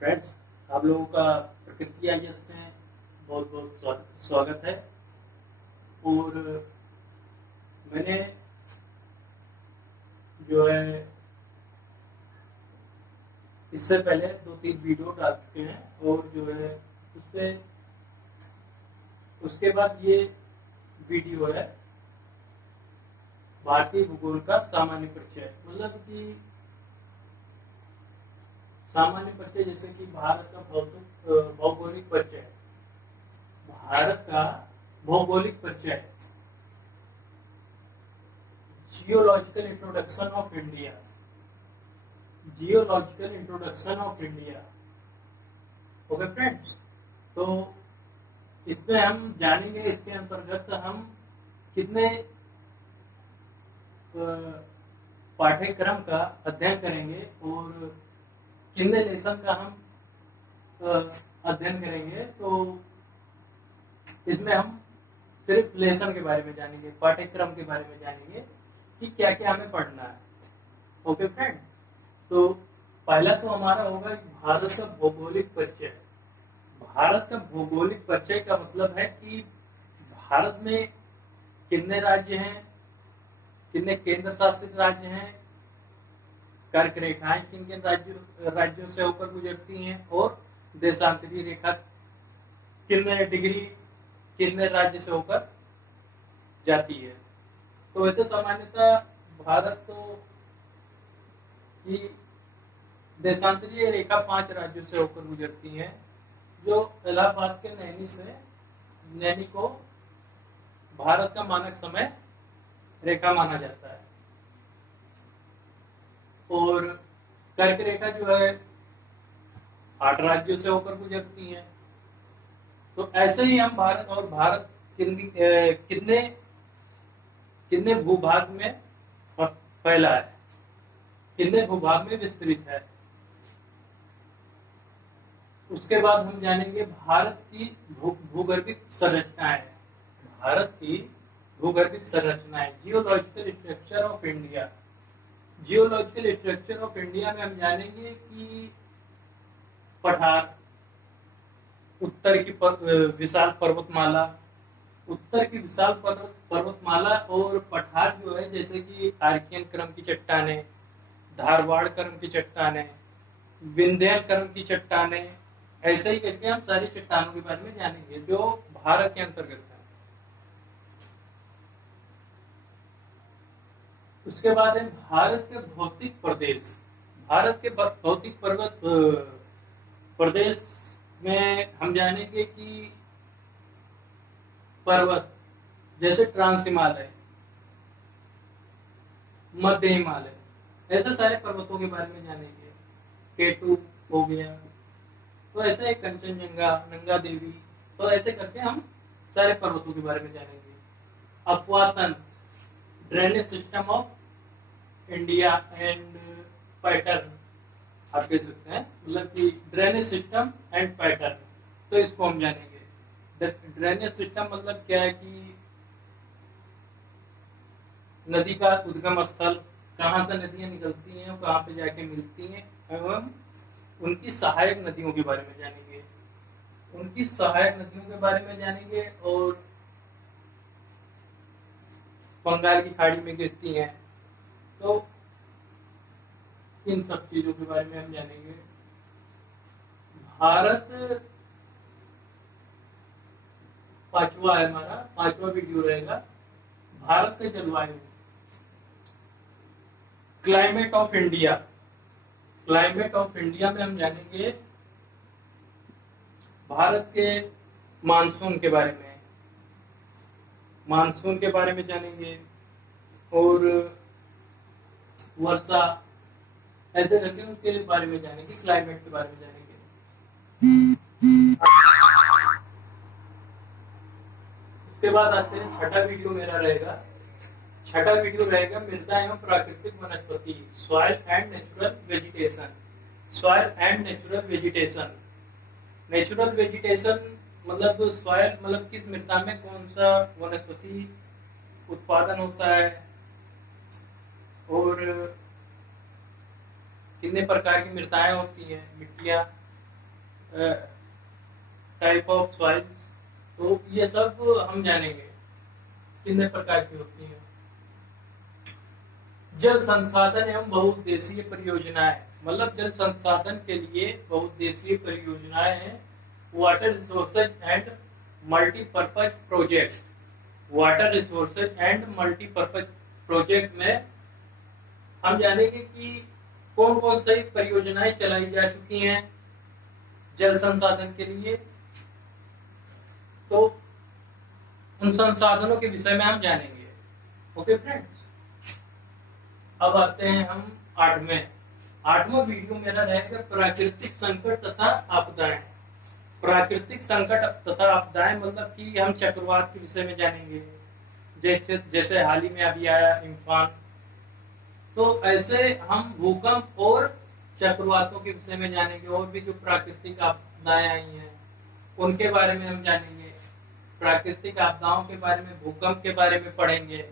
Friends, आप लोगों का प्रकृति आईएएस में बहुत बहुत स्वागत है। और मैंने जो है इससे पहले 2-3 वीडियो डाल चुके हैं और जो है उसपे उसके बाद ये वीडियो है भारतीय भूगोल का सामान्य परिचय। मतलब कि सामान्य परिचय जैसे कि भारत का भौगोलिक परिचय, भारत का भौगोलिक परिचय, geological introduction of India, geological introduction of India. Okay friends, तो इसमें हम जानेंगे, इसके अंतर्गत हम कितने पाठ्यक्रम का अध्ययन करेंगे और कितने लेसन का हम अध्ययन करेंगे। तो इसमें हम सिर्फ लेसन के बारे में जानेंगे, पाठ्यक्रम के बारे में जानेंगे कि क्या क्या हमें पढ़ना है। ओके फ्रेंड, तो पहला तो हमारा होगा भारत का भौगोलिक परिचय। भारत का भौगोलिक परिचय का मतलब है कि भारत में कितने राज्य हैं, कितने केंद्र शासित राज्य हैं, कर्क रेखाएं किन किन राज्यों से होकर गुजरती हैं और देशांतरी रेखा कितने डिग्री कितने राज्य से होकर जाती है। तो वैसे सामान्यतः भारत की देशांतरीय रेखा 5 राज्यों से होकर गुजरती है, जो इलाहाबाद के नैनी को भारत का मानक समय रेखा माना जाता है। और कर्क रेखा जो है 8 राज्यों से होकर गुजरती है। तो ऐसे ही हम भारत कितने भूभाग में फैला है, कितने भूभाग में विस्तृत है। उसके बाद हम जानेंगे भारत की भूगर्भिक संरचनाएं, भारत की भूगर्भिक संरचनाएं, geological structure of India. Geological structure of India में हम जानेंगे कि पठार, उत्तर की विशाल पर्वतमाला, उत्तर की विशाल पर्वतमाला और पठार जो है जैसे कि आर्कियन क्रम की चट्टानें, धारवाड़ क्रम की चट्टानें, विंध्यन क्रम की चट्टानें, ऐसे ही करके हम सारी चट्टानों के बारे में जानेंगे जो भारत के अंतर्गत है। उसके बाद है भारत के भौतिक प्रदेश। भारत के भौतिक प्रदेश में हम जानेंगे कि पर्वत जैसे ट्रांस हिमालय, मध्य हिमालय, ऐसे सारे पर्वतों के बारे में जानेंगे। केटू हो गया, तो ऐसे ही कंचनजंगा, नंगा देवी, तो ऐसे करके हम सारे पर्वतों के बारे में जानेंगे। अपवाह तंत्र, drainage system of India and pattern आप कह सकते हैं, मतलब कि ड्रेनेज सिस्टम एंड पैटर्न, तो इसको हम जानेंगे। ड्रेनेज सिस्टम मतलब क्या है कि नदी का उद्गम स्थल, कहाँ से नदियां निकलती हैं और कहाँ पे जाके मिलती हैं, एवं उनकी सहायक नदियों के बारे में जानेंगे, उनकी सहायक नदियों के बारे में जानेंगे। और बंगाल की खाड़ी में गिरती हैं, तो इन सब चीजों के बारे में हम जानेंगे। भारत पांचवा है हमारा, 5वां वीडियो रहेगा भारत के जलवायु, climate of India. Climate of India में हम जानेंगे भारत के मानसून के बारे में, मानसून के बारे में जानेंगे और वर्षा, ऐसे करके उनके बारे में जानेंगे, क्लाइमेट के बारे में जानेंगे। उसके बाद आते हैं छठा वीडियो मेरा रहेगा, छठा वीडियो रहेगा मृदा एवं प्राकृतिक वनस्पति, soil and natural vegetation. Soil and natural vegetation, natural vegetation मतलब सॉइल मतलब किस मृदा में कौन सा वनस्पति उत्पादन होता है और कितने प्रकार की मृदाएं होती हैं, मिट्टियां, टाइप ऑफ सॉइल्स, तो ये सब हम जानेंगे कितने प्रकार की होती हैं। जल संसाधन एवं बहुउद्देशीय परियोजनाएं, मतलब जल संसाधन के लिए बहुउद्देशीय परियोजनाएं हैं। Water resources and multipurpose project, water resources and multipurpose project में हम जानेंगे कि कौन कौन सी परियोजनाएं चलाई जा चुकी हैं जल संसाधन के लिए, तो उन संसाधनों के विषय में हम जानेंगे। ओके फ्रेंड्स, अब आते हैं हम आठवां वीडियो मेरा रहेगा प्राकृतिक संकट तथा आपदाएं। प्राकृतिक संकट तथा आपदाएं मतलब कि हम चक्रवात के विषय में जानेंगे, जैसे हाल ही में अभी आया इम्फान। तो ऐसे हम भूकंप और चक्रवातों के विषय में जानेंगे, और भी जो प्राकृतिक आपदाएं आई हैं उनके बारे में हम जानेंगे। प्राकृतिक आपदाओं के बारे में, भूकंप के बारे में पढ़ेंगे।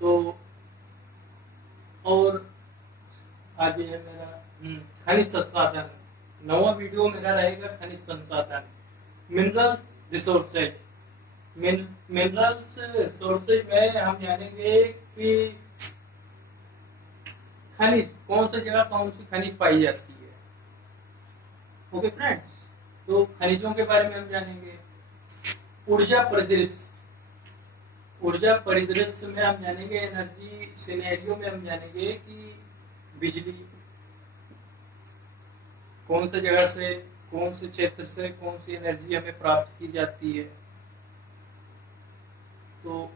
तो और आगे है मेरा खनिज संसाधन। 9वां वीडियो मेरा रहेगा खनिज संसाधन, मिनरल रिसोर्सेज। मिनरल रिसोर्सेज में हम जानेंगे कि खनिज कौन सी जगह कौन सी खनिज पाई जाती है। ओके फ्रेंड्स, तो खनिजों के बारे में हम जानेंगे। ऊर्जा परिदृश्य, ऊर्जा परिदृश्य में हम जानेंगे, एनर्जी सिनेरियो में हम जानेंगे कि बिजली कौन सी जगह से, कौन से क्षेत्र से कौन सी एनर्जी हमें प्राप्त की जाती है। तो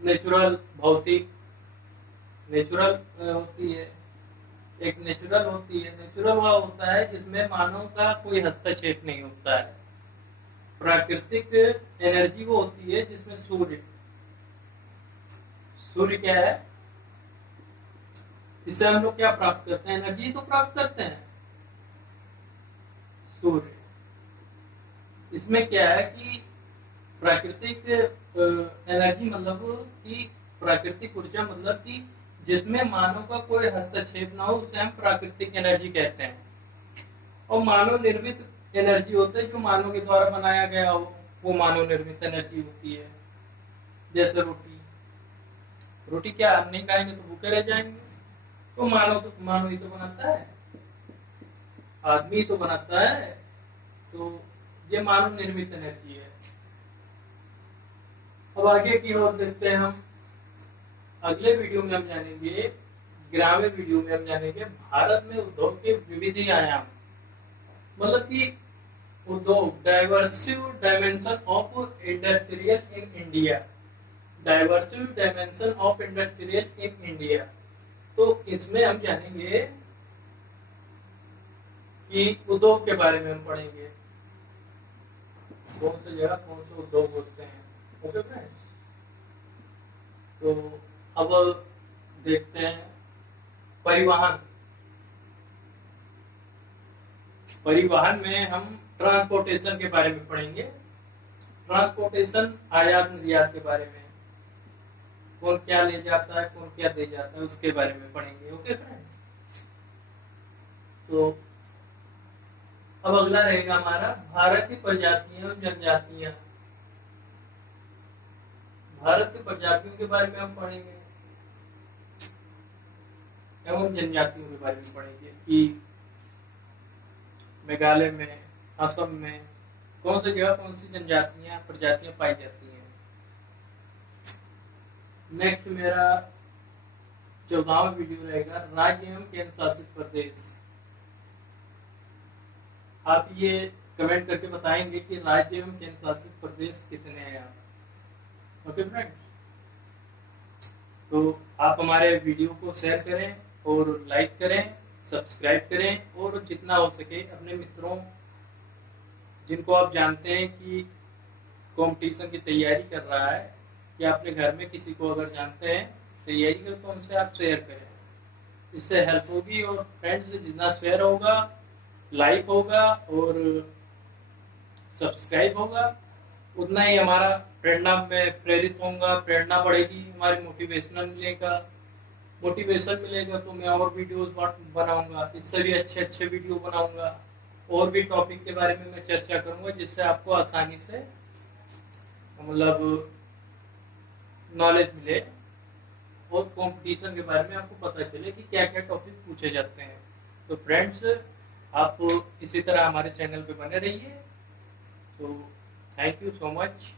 नेचुरल, भौतिक, नेचुरल होती है, एक नेचुरल होती है। नेचुरल वह होता है जिसमें मानव का कोई हस्तक्षेप नहीं होता है। प्राकृतिक एनर्जी वो होती है जिसमें सूर्य क्या है, इससे हम लोग क्या प्राप्त करते हैं, एनर्जी तो प्राप्त करते हैं सूर्य। इसमें क्या है कि प्राकृतिक एनर्जी मतलब कि प्राकृतिक ऊर्जा मतलब कि जिसमें मानव का कोई हस्तक्षेप ना हो, उसे हम प्राकृतिक एनर्जी कहते हैं। और मानव निर्मित एनर्जी होता है जो मानव के द्वारा बनाया गया हो, वो मानव निर्मित एनर्जी होती है। जैसे रोटी क्या हम नहीं खाएंगे तो भूखे रह जाएंगे, तो मानव ही तो बनाता है, आदमी तो बनाता है, तो ये मानव निर्मित एनर्जी है। अब आगे की ओर देखते हैं हम। अगले वीडियो में हम जानेंगे, ग्रामीण वीडियो में हम जानेंगे भारत में उद्योग के विविध आयाम, मतलब कि उद्योग, diversive dimension of industrial in India, diversive dimension of industrial in India. तो इसमें हम जानेंगे कि उद्योग के बारे में हम पढ़ेंगे, कौन सी जगह कौन से उद्योग होते हैं। ओके फ्रेंड्स, तो अब देखते हैं परिवहन। परिवहन में हम ट्रांसपोर्टेशन के बारे में पढ़ेंगे। ट्रांसपोर्टेशन, आयात निर्यात के बारे में, कौन क्या ले जाता है कौन क्या दे जाता है, उसके बारे में पढ़ेंगे। ओके फ्रेंड्स, तो अब अगला रहेगा हमारा भारत की प्रजातियां और जनजातियां। भारत की प्रजातियों के बारे में हम पढ़ेंगे एवं जनजातियों के बारे में पढ़ेंगे कि मेघालय में, असम में कौन सी जगह कौन सी जनजातियां, प्रजातियां पाई जाती हैं। नेक्स्ट मेरा 14वां वीडियो रहेगा राज्य एवं केंद्र शासित प्रदेश। आप ये कमेंट करके बताएंगे कि राज्य एवं केंद्र शासित प्रदेश कितने हैं आप। ओके फ्रेंड्स, तो आप हमारे वीडियो को शेयर करें और लाइक करें, सब्सक्राइब करें, और जितना हो सके अपने मित्रों जिनको आप जानते हैं कि कंपटीशन की तैयारी कर रहा है, या अपने घर में किसी को अगर जानते हैं तैयारी कर, तो उनसे आप शेयर करें, इससे हेल्प होगी। और फ्रेंड्स जितना शेयर होगा, लाइक होगा और सब्सक्राइब होगा, उतना ही हमारा प्रेरणा में प्रेरित होगा, प्रेरणा बढ़ेगी, हमारी मोटिवेशन मिलेगा, तो मैं और वीडियोस बनाऊंगा, इससे भी अच्छे वीडियो बनाऊंगा। और भी टॉपिक के बारे में मैं चर्चा करूंगा, जिससे आपको आसानी से मतलब नॉलेज मिले और कंपटीशन के बारे में आपको पता चले कि क्या क्या टॉपिक पूछे जाते हैं। तो फ्रेंड्स, आप इसी तरह हमारे चैनल पे बने रहिए। तो थैंक यू सो मच।